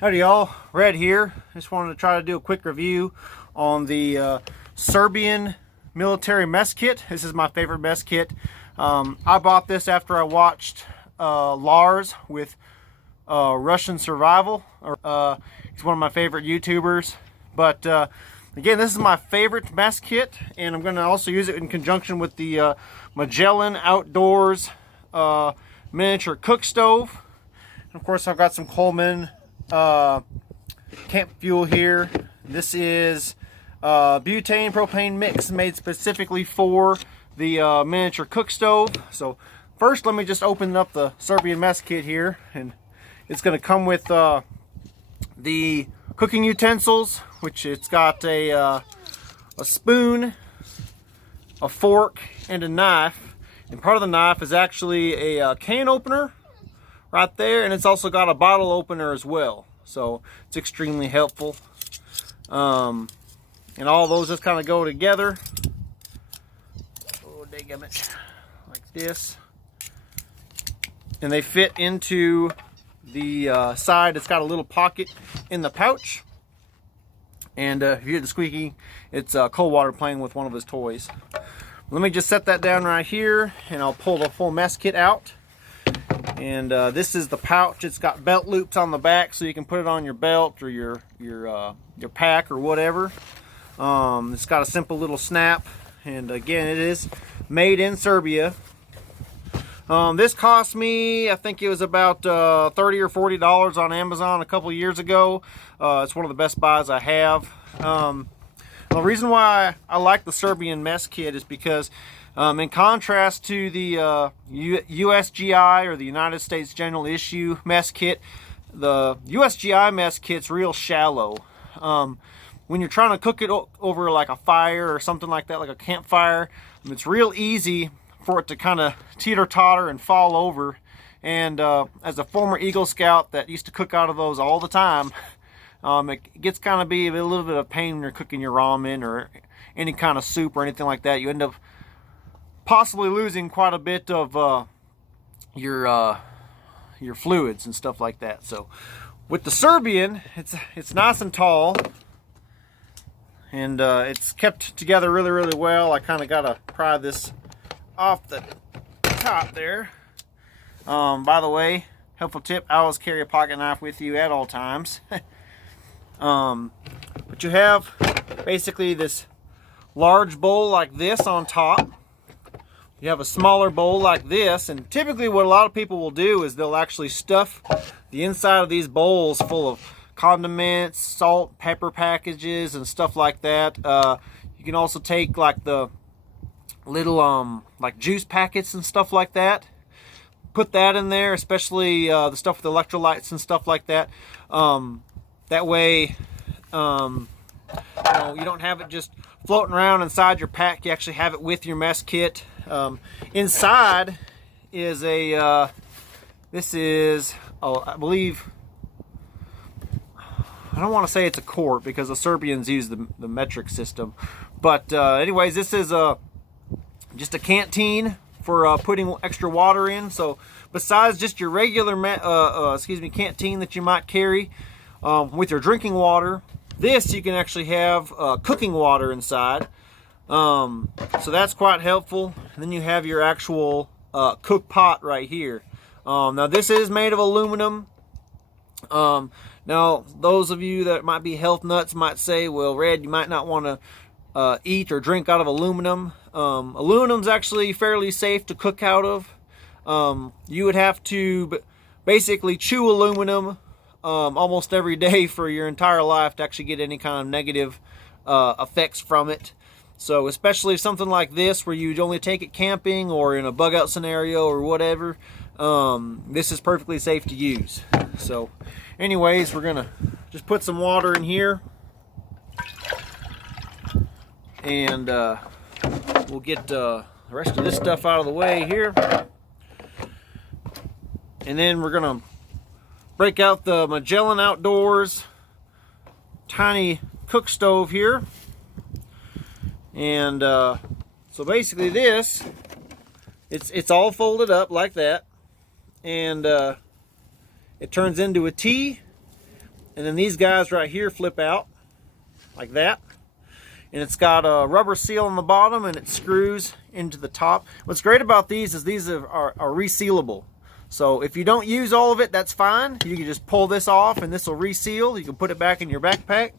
Howdy y'all, Red here. Just wanted to try to do a quick review on the Serbian military mess kit. This is my favorite mess kit. I bought this after I watched Lars with Russian Survival. He's one of my favorite YouTubers. But again, this is my favorite mess kit, and I'm going to also use it in conjunction with the Magellan Outdoors miniature cook stove. And of course, I've got some Coleman camp fuel here. This is butane propane mix made specifically for the miniature cook stove. So first, let me just open up the Serbian mess kit here, and it's going to come with the cooking utensils, which it's got a spoon, a fork, and a knife. And part of the knife is actually a can opener right there, and it's also got a bottle opener as well, so it's extremely helpful. And all those just kind of go together. Oh, dadgummit, like this, and they fit into the side. It's got a little pocket in the pouch, and if you hear the squeaking, it's cold water playing with one of his toys. Let me just set that down right here, and I'll pull the full mess kit out. And this is the pouch. It's got belt loops on the back, so you can put it on your belt or your pack or whatever. It's got a simple little snap, and again, it is made in Serbia. This cost me, I think it was about $30 or $40 on Amazon a couple years ago. It's one of the best buys I have. The reason why I like the Serbian mess kit is because in contrast to the USGI, or the United States General Issue mess kit, the USGI mess kit's real shallow. When you're trying to cook it over like a fire or something like that, like a campfire, it's real easy for it to kind of teeter-totter and fall over. And as a former Eagle Scout that used to cook out of those all the time, it gets kind of be a little bit of pain when you're cooking your ramen or any kind of soup or anything like that. You end up possibly losing quite a bit of your fluids and stuff like that. So with the Serbian, it's nice and tall, and it's kept together really well. I kind of got to pry this off the top there. By the way, helpful tip: I always carry a pocket knife with you at all times. But you have basically this large bowl like this on top. You have a smaller bowl like this, and typically what a lot of people will do is they'll actually stuff the inside of these bowls full of condiments, salt, pepper packages, and stuff like that. You can also take like the little like juice packets and stuff like that. Put that in there, especially the stuff with electrolytes and stuff like that. That way, you know, you don't have it just floating around inside your pack. You actually have it with your mess kit. Inside is a, this is, I believe, I don't want to say it's a quart because the Serbians use the metric system. But anyways, this is just a canteen for putting extra water in. So besides just your regular canteen that you might carry with your drinking water, this you can actually have cooking water inside. So that's quite helpful. And then you have your actual cook pot right here. Now this is made of aluminum. Now those of you that might be health nuts might say, well, Red, you might not want to eat or drink out of aluminum. Aluminum's actually fairly safe to cook out of. You would have to basically chew aluminum almost every day for your entire life to actually get any kind of negative effects from it. So especially something like this where you'd only take it camping or in a bug out scenario or whatever, this is perfectly safe to use. So anyways, we're gonna just put some water in here, and we'll get the rest of this stuff out of the way here, and then we're gonna break out the Magellan Outdoors tiny cook stove here. And so basically this, it's all folded up like that, and it turns into a T, And then these guys right here flip out like that. And it's got a rubber seal on the bottom, and it screws into the top. What's great about these is these are resealable. So if you don't use all of it, that's fine. You can just pull this off and this will reseal. You can put it back in your backpack.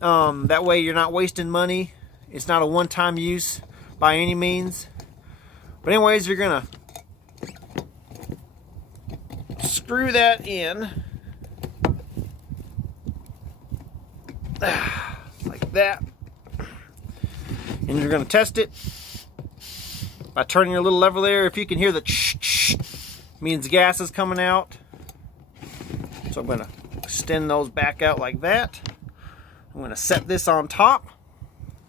That way you're not wasting money. It's not a one-time use by any means. But anyways, you're gonna screw that in like that. And you're going to test it by turning your little lever there. If you can hear the ch-ch, means gas is coming out. So I'm going to extend those back out like that. I'm going to set this on top.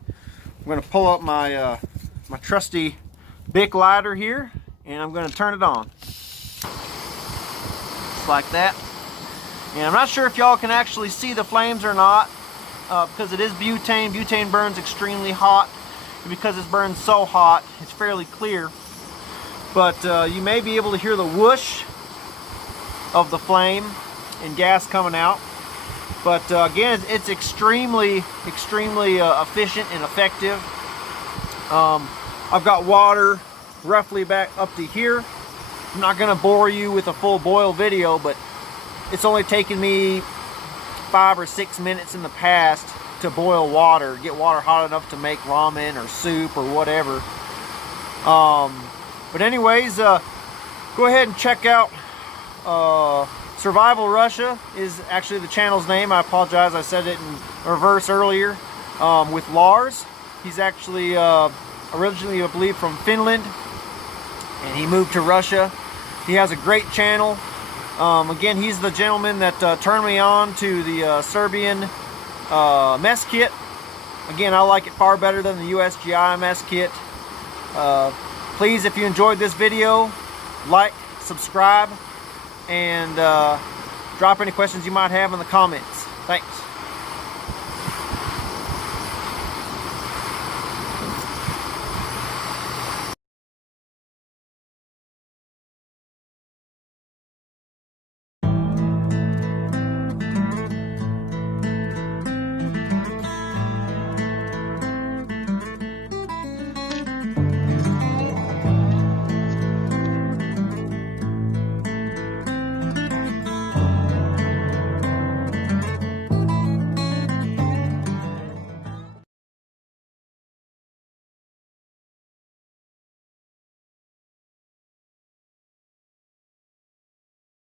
I'm going to pull up my my trusty Bic lighter here, and I'm going to turn it on. Just like that. And I'm not sure if y'all can actually see the flames or not, because it is butane. Butane burns extremely hot. Because it burns so hot, it's fairly clear. But you may be able to hear the whoosh of the flame and gas coming out. But again, it's extremely efficient and effective. I've got water roughly back up to here. I'm not going to bore you with a full boil video, but it's only taken me 5 or 6 minutes in the past to boil water, get water hot enough to make ramen or soup or whatever. But anyways, go ahead and check out Survival Russia is actually the channel's name. I apologize, I said it in reverse earlier. With Lars. He's actually originally, I believe, from Finland, and he moved to Russia. He has a great channel. Again, he's the gentleman that turned me on to the Serbian Mess Kit. Again, I like it far better than the USGI Mess Kit. Please, if you enjoyed this video, like, subscribe, and drop any questions you might have in the comments. Thanks.